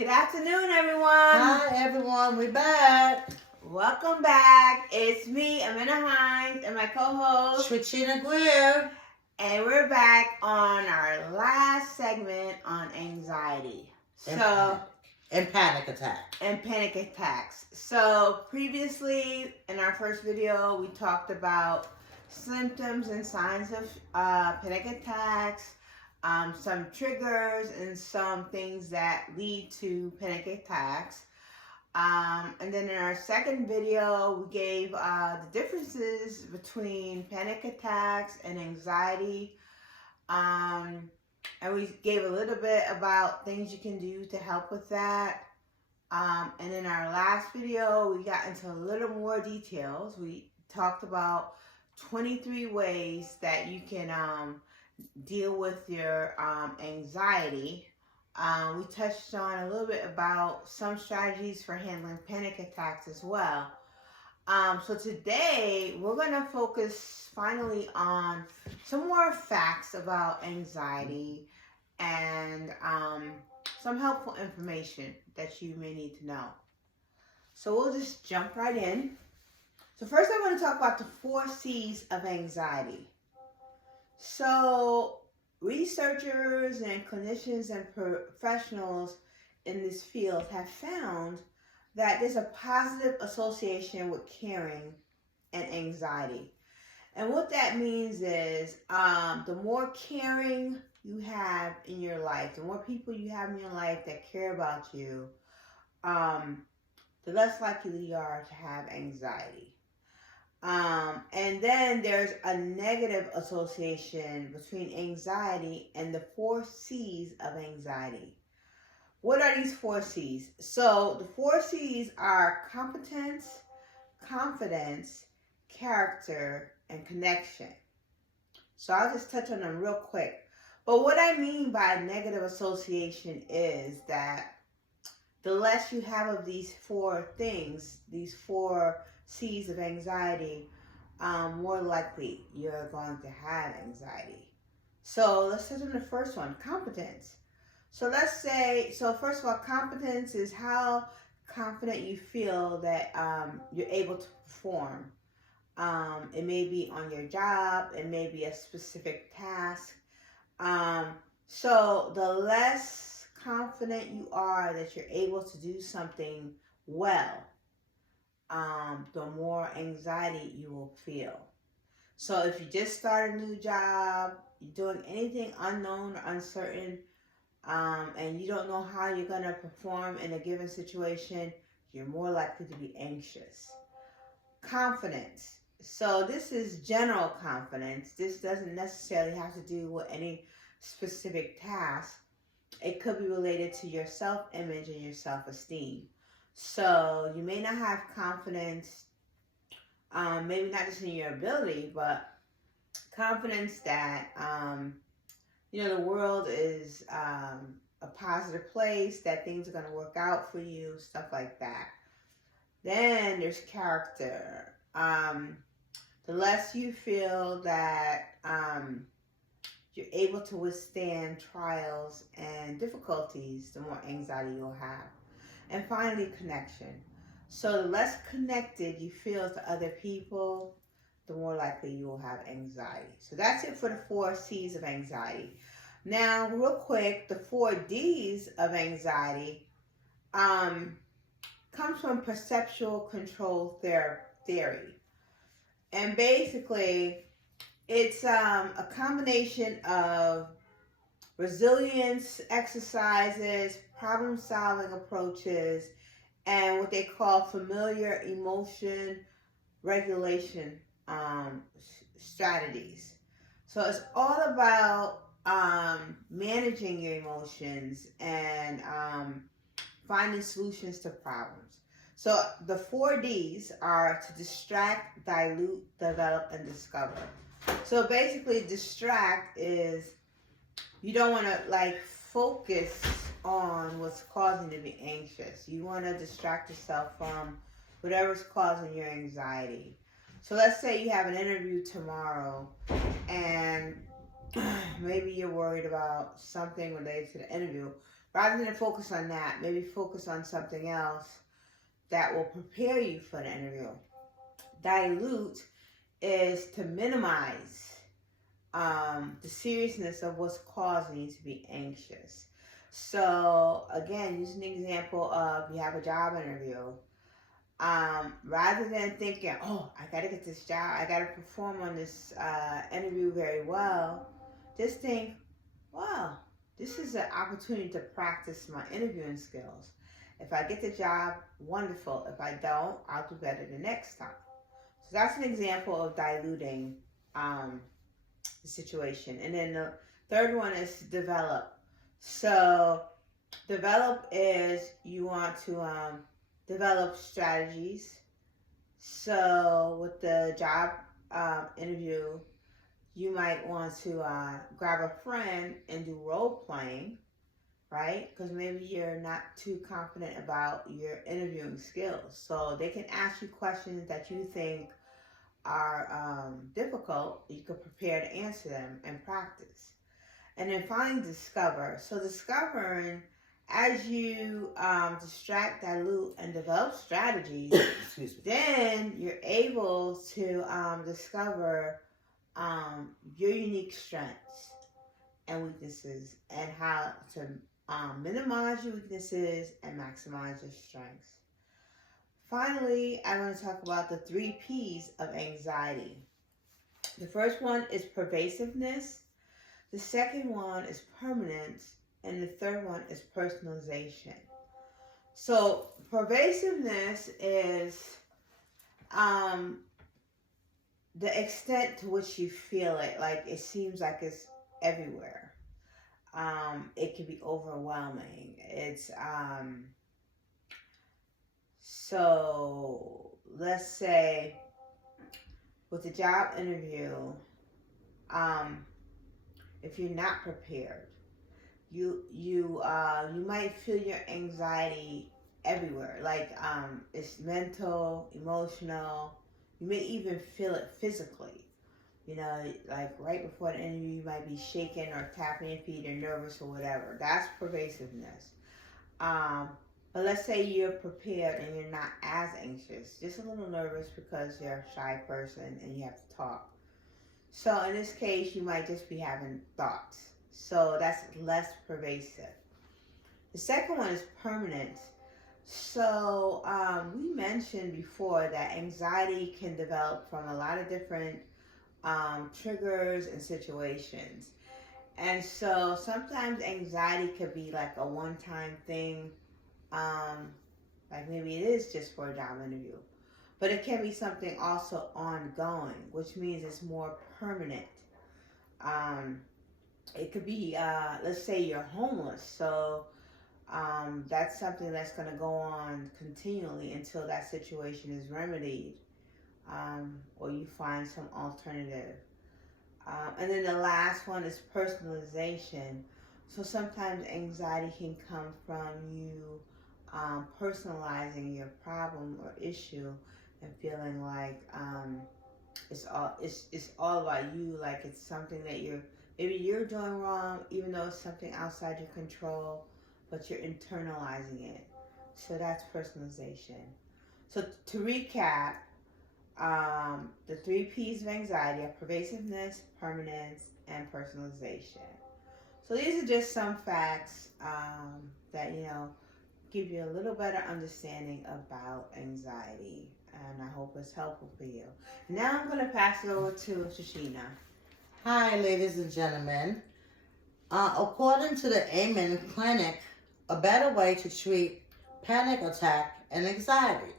Good afternoon, everyone. Hi, everyone. We're back. Welcome back. It's me, Amanda Hines, and my co-host, Shwachina Greer. And we're back on our last segment on anxiety. And panic attack. And panic attacks. So previously, in our first video, we talked about symptoms and signs of panic attacks, some triggers, and some things that lead to panic attacks. And then in our second video, we gave the differences between panic attacks and anxiety. And we gave a little bit about things you can do to help with that. And in our last video, we got into a little more details. We talked about 23 ways that you can deal with your anxiety. We touched on a little bit about some strategies for handling panic attacks as well. So today we're going to focus finally on some more facts about anxiety and some helpful information that you may need to know. So we'll just jump right in. So first I want to talk about the 4 C's of anxiety. So researchers and clinicians and professionals in this field have found that there's a positive association with caring and anxiety. And what that means is the more caring you have in your life, the more people you have in your life that care about you, the less likely you are to have anxiety. And then there's a negative association between anxiety and the 4 C's of anxiety. What are these 4 C's? So the 4 C's are competence, confidence, character, and connection. So I'll just touch on them real quick. But what I mean by negative association is that the less you have of these 4 things, these 4 C's of anxiety, more likely you're going to have anxiety. So let's touch on the first one, competence. So let's say, first of all, competence is how confident you feel that you're able to perform. It may be on your job, it may be a specific task. So the less confident you are that you're able to do something well, the more anxiety you will feel. So if you just start a new job, you're doing anything unknown or uncertain, and you don't know how you're going to perform in a given situation, you're more likely to be anxious. Confidence. So this is general confidence. This doesn't necessarily have to do with any specific task. It could be related to your self-image and your self-esteem. So you may not have confidence, maybe not just in your ability, but confidence that, the world is a positive place, that things are going to work out for you, stuff like that. Then there's character. The less you feel that you're able to withstand trials and difficulties, the more anxiety you'll have. And finally, connection. So the less connected you feel to other people, the more likely you will have anxiety. So that's it for the 4 C's of anxiety. Now, real quick, the 4 D's of anxiety comes from perceptual control theory. And basically, it's a combination of resilience exercises, problem-solving approaches, and what they call familiar emotion regulation strategies. So it's all about managing your emotions and finding solutions to problems. So the 4 D's are to distract, dilute, develop, and discover. So basically, distract is you don't want to focus on what's causing you to be anxious. You want to distract yourself from whatever's causing your anxiety. So let's say you have an interview tomorrow and maybe you're worried about something related to the interview. Rather than focus on that, maybe focus on something else that will prepare you for the interview. Dilute is to minimize the seriousness of what's causing you to be anxious. So, again, use an example of you have a job interview. Rather than thinking, oh, I got to get this job, I got to perform on this interview very well, just think, wow, this is an opportunity to practice my interviewing skills. If I get the job, wonderful. If I don't, I'll do better the next time. So that's an example of diluting the situation. And then the third one is develop. So develop is you want to develop strategies. So with the job interview, you might want to grab a friend and do role playing, right? Because maybe you're not too confident about your interviewing skills. So they can ask you questions that you think are difficult. You could prepare to answer them and practice. And then finally, discover. So discovering, as you distract, dilute, and develop strategies, then you're able to discover your unique strengths and weaknesses, and how to minimize your weaknesses and maximize your strengths. Finally, I'm going to talk about the 3 P's of anxiety. The first one is pervasiveness. The second one is permanence. And the third one is personalization. So pervasiveness is the extent to which you feel it. Like it seems like it's everywhere. It can be overwhelming. It's so let's say with the job interview, if you're not prepared, you might feel your anxiety everywhere. Like it's mental, emotional. You may even feel it physically. You know, like right before the interview, you might be shaking or tapping your feet or nervous or whatever. That's pervasiveness. But let's say you're prepared and you're not as anxious, just a little nervous because you're a shy person and you have to talk. So in this case, you might just be having thoughts. So that's less pervasive. The second one is permanent. So we mentioned before that anxiety can develop from a lot of different triggers and situations. And so sometimes anxiety could be like a one-time thing, like maybe it is just for a job interview. But it can be something also ongoing, which means it's more permanent. It could be, let's say you're homeless, so that's something that's going to go on continually until that situation is remedied, or you find some alternative. And then the last one is personalization. So sometimes anxiety can come from you personalizing your problem or issue and feeling like it's all about you, like it's something that maybe you're doing wrong, even though it's something outside your control, but you're internalizing it. So that's personalization. So to recap, the 3 P's of anxiety are pervasiveness, permanence, and personalization. So these are just some facts that, give you a little better understanding about anxiety. And I hope it's helpful for you. Now I'm going to pass it over to Shashina. Hi, ladies and gentlemen. According to the Amen Clinic, a better way to treat panic attack and anxiety.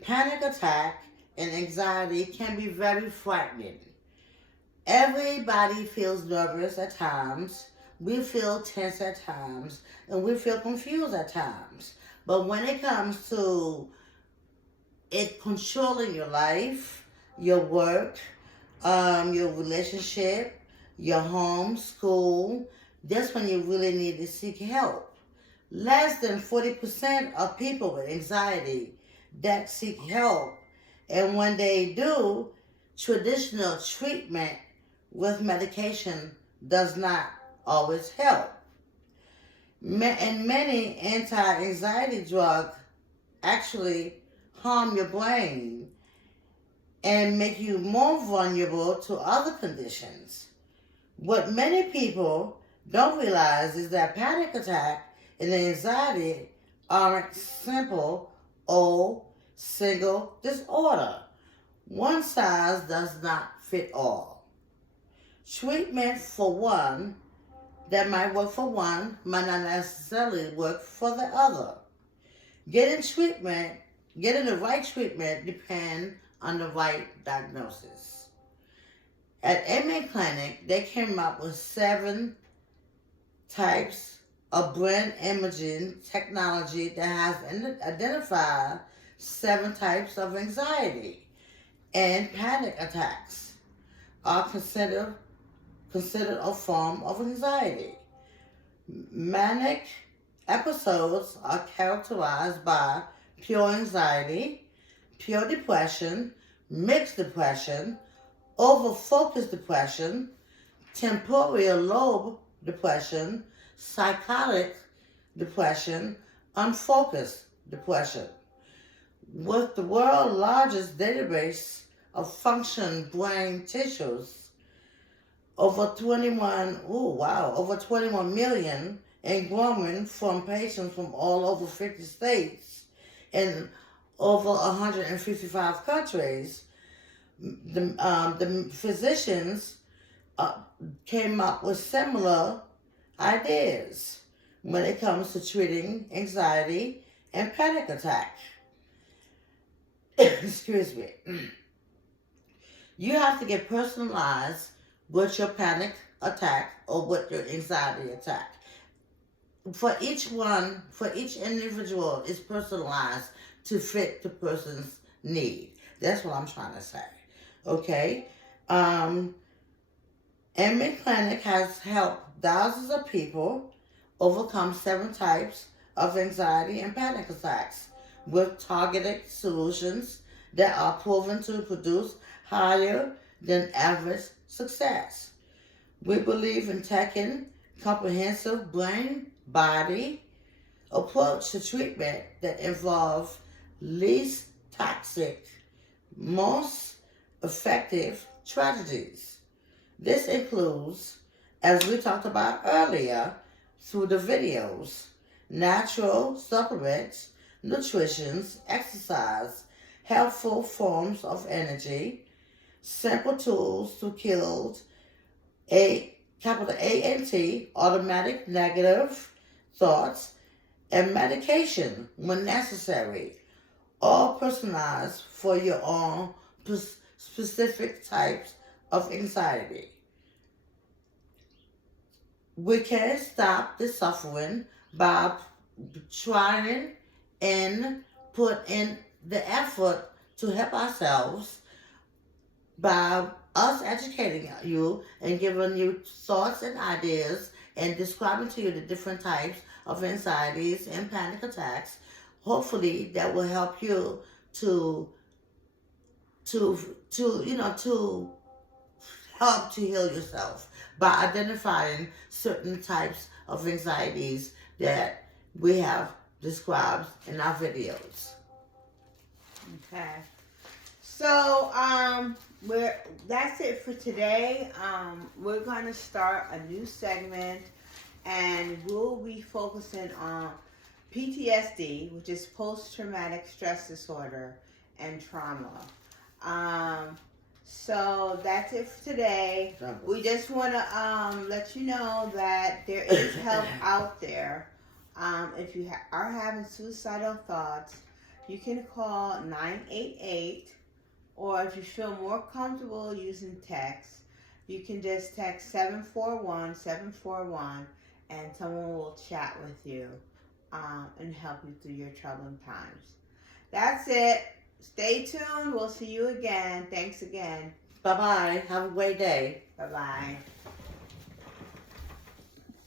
Panic attack and anxiety can be very frightening. Everybody feels nervous at times. We feel tense at times, and we feel confused at times. But when it comes to it controlling your life, your work, your relationship, your home, school, that's when you really need to seek help. Less than 40% of people with anxiety that seek help, and when they do, traditional treatment with medication does not always help. And many anti-anxiety drugs actually harm your brain and make you more vulnerable to other conditions. What many people don't realize is that panic attack and anxiety aren't simple or single disorder. One size does not fit all. Treatment for one that might work for one might not necessarily work for the other. Getting the right treatment depends on the right diagnosis. At Amen Clinic, they came up with 7 types of brain imaging technology that has identified 7 types of anxiety and panic attacks are considered a form of anxiety. Manic episodes are characterized by pure anxiety, pure depression, mixed depression, over-focused depression, temporal lobe depression, psychotic depression, unfocused depression. With the world's largest database of functional brain tissues, over 21 million and growing from patients from all over 50 states and over 155 countries, the physicians came up with similar ideas when it comes to treating anxiety and panic attack. Excuse me. You have to get personalized with your panic attack or with your anxiety attack. For each individual is personalized to fit the person's need. That's what I'm trying to say. Okay? Amen Clinic has helped thousands of people overcome 7 types of anxiety and panic attacks with targeted solutions that are proven to produce higher than average success. We believe in taking comprehensive brain-body approach to treatment that involves least toxic, most effective strategies. This includes, as we talked about earlier through the videos, natural supplements, nutrition, exercise, helpful forms of energy, simple tools to kill capital A-N-T, automatic negative thoughts, and medication when necessary, all personalized for your own specific types of anxiety. We can stop the suffering by trying and put in the effort to help ourselves by us educating you and giving you thoughts and ideas and describing to you the different types of anxieties and panic attacks. Hopefully that will help you to help to heal yourself by identifying certain types of anxieties that we have described in our videos. Okay. So, that's it for today. We're going to start a new segment and we'll be focusing on PTSD, which is post-traumatic stress disorder and trauma. So that's it for today. We just want to let you know that there is help out there. If you are having suicidal thoughts, you can call 988, or if you feel more comfortable using text, you can just text 741-741 and someone will chat with you and help you through your troubling times. That's it. Stay tuned. We'll see you again. Thanks again. Bye-bye. Have a great day. Bye-bye.